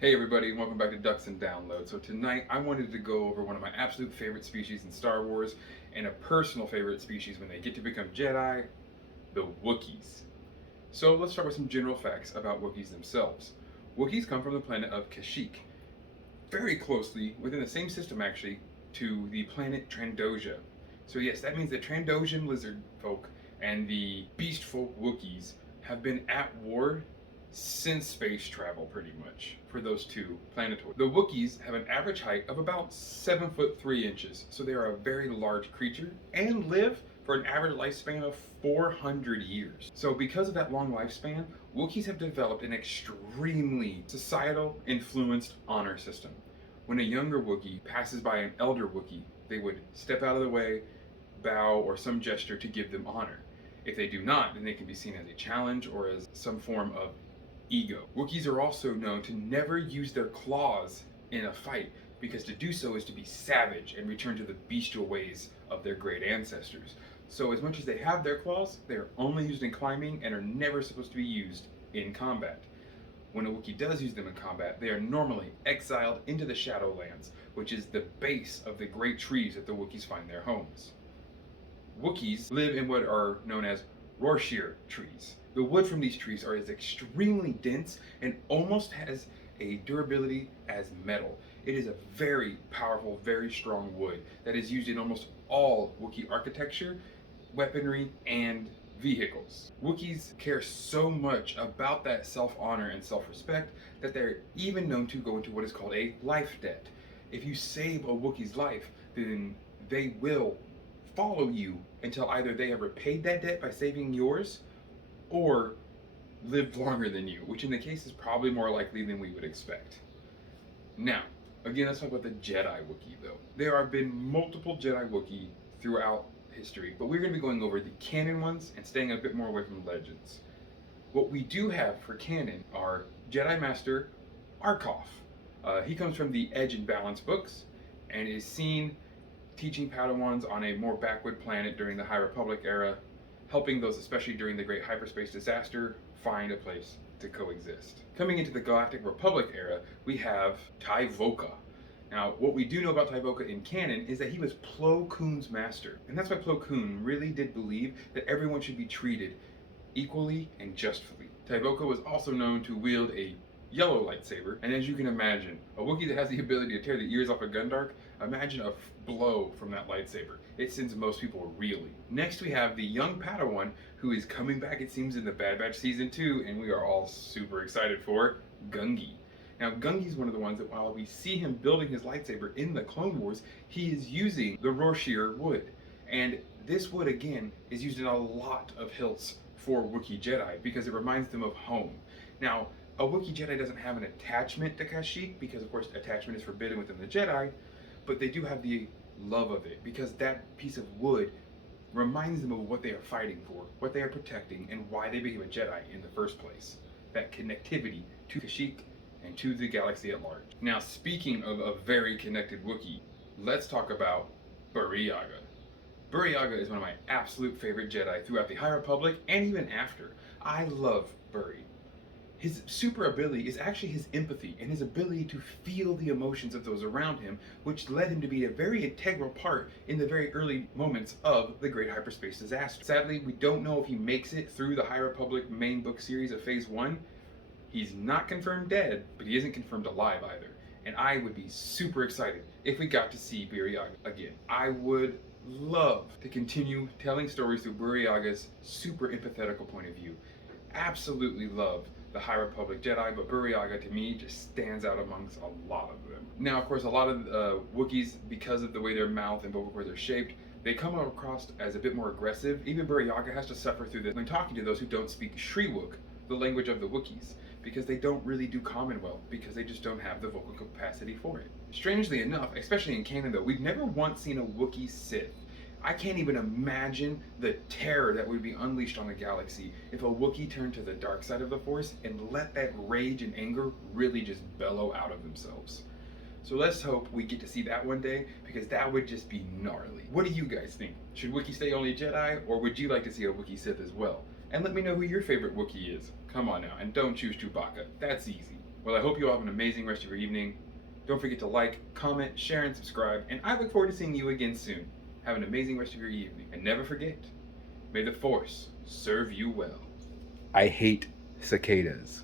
Hey everybody, welcome back to Ducks and Download. So tonight I wanted to go over one of my absolute favorite species in Star Wars and a personal favorite species when they get to become Jedi, the Wookiees. So let's start with some general facts about Wookiees themselves. Wookiees come from the planet of Kashyyyk, very closely within the same system actually to the planet Trandoshia. So yes, that means the Trandoshan lizard folk and the beast folk Wookiees have been at war since space travel, pretty much, for those two planetoids. The Wookiees have an average height of about 7 foot 3 inches, so they are a very large creature and live for an average lifespan of 400 years. So because of that long lifespan, Wookiees have developed an extremely societal influenced honor system. When a younger Wookiee passes by an elder Wookiee, they would step out of the way, bow, or some gesture to give them honor. If they do not, then they can be seen as a challenge or as some form of ego. Wookiees are also known to never use their claws in a fight, because to do so is to be savage and return to the bestial ways of their great ancestors. So as much as they have their claws, they are only used in climbing and are never supposed to be used in combat. When a Wookiee does use them in combat, they are normally exiled into the Shadowlands, which is the base of the great trees that the Wookiees find their homes. Wookiees live in what are known as Rorschir trees. The wood from these trees is extremely dense and almost has a durability as metal. It is a very powerful, very strong wood that is used in almost all Wookiee architecture, weaponry, and vehicles. Wookiees care so much about that self-honor and self-respect that they're even known to go into what is called a life debt. If you save a Wookiee's life, then they will follow you until either they have repaid that debt by saving yours or lived longer than you, which in the case is probably more likely than we would expect. Now, again, let's talk about the Jedi Wookiee though. There have been multiple Jedi Wookiee throughout history, but we're going to be going over the canon ones and staying a bit more away from legends. What we do have for canon are Jedi Master Arkoff. He comes from the Edge and Balance books and is seen teaching Padawans on a more backward planet during the High Republic era, helping those, especially during the Great Hyperspace Disaster, find a place to coexist. Coming into the Galactic Republic era, we have Tyvoka. Now, what we do know about Tyvoka in canon is that he was Plo Koon's master, and that's why Plo Koon really did believe that everyone should be treated equally and justly. Tyvoka was also known to wield a yellow lightsaber, and as you can imagine, a Wookiee that has the ability to tear the ears off a Gundark, imagine a blow from that lightsaber. It sends most people reeling. Next we have the young Padawan, who is coming back, it seems, in the Bad Batch Season 2, and we are all super excited for, Gungi. Now Gungi is one of the ones that while we see him building his lightsaber in the Clone Wars, he is using the Rorschir wood. And this wood, again, is used in a lot of hilts for Wookiee Jedi because it reminds them of home. Now, a Wookiee Jedi doesn't have an attachment to Kashyyyk because, of course, attachment is forbidden within the Jedi, but they do have the love of it because that piece of wood reminds them of what they are fighting for, what they are protecting, and why they became a Jedi in the first place. That connectivity to Kashyyyk and to the galaxy at large. Now, speaking of a very connected Wookiee, let's talk about Burryaga. Burryaga is one of my absolute favorite Jedi throughout the High Republic and even after. I love Burry. His super ability is actually his empathy and his ability to feel the emotions of those around him, which led him to be a very integral part in the very early moments of the Great Hyperspace Disaster. Sadly, we don't know if he makes it through the High Republic main book series of Phase 1. He's not confirmed dead, but he isn't confirmed alive either. And I would be super excited if we got to see Burryaga again. I would love to continue telling stories through Burryaga's super empathetical point of view. Absolutely love the High Republic Jedi, but Burryaga to me just stands out amongst a lot of them. Now, of course, a lot of Wookiees, because of the way their mouth and vocal cords are shaped, they come across as a bit more aggressive. Even Burryaga has to suffer through this when talking to those who don't speak Shriwook, the language of the Wookiees, because they don't really do Commonwealth, because they just don't have the vocal capacity for it. Strangely enough, especially in canon though, we've never once seen a Wookiee Sith. I can't even imagine the terror that would be unleashed on the galaxy if a Wookiee turned to the dark side of the Force and let that rage and anger really just bellow out of themselves. So let's hope we get to see that one day, because that would just be gnarly. What do you guys think? Should Wookiee stay only Jedi, or would you like to see a Wookiee Sith as well? And let me know who your favorite Wookiee is. Come on now, and don't choose Chewbacca. That's easy. Well, I hope you all have an amazing rest of your evening. Don't forget to like, comment, share, and subscribe. And I look forward to seeing you again soon. Have an amazing rest of your evening. And never forget, may the Force serve you well. I hate cicadas.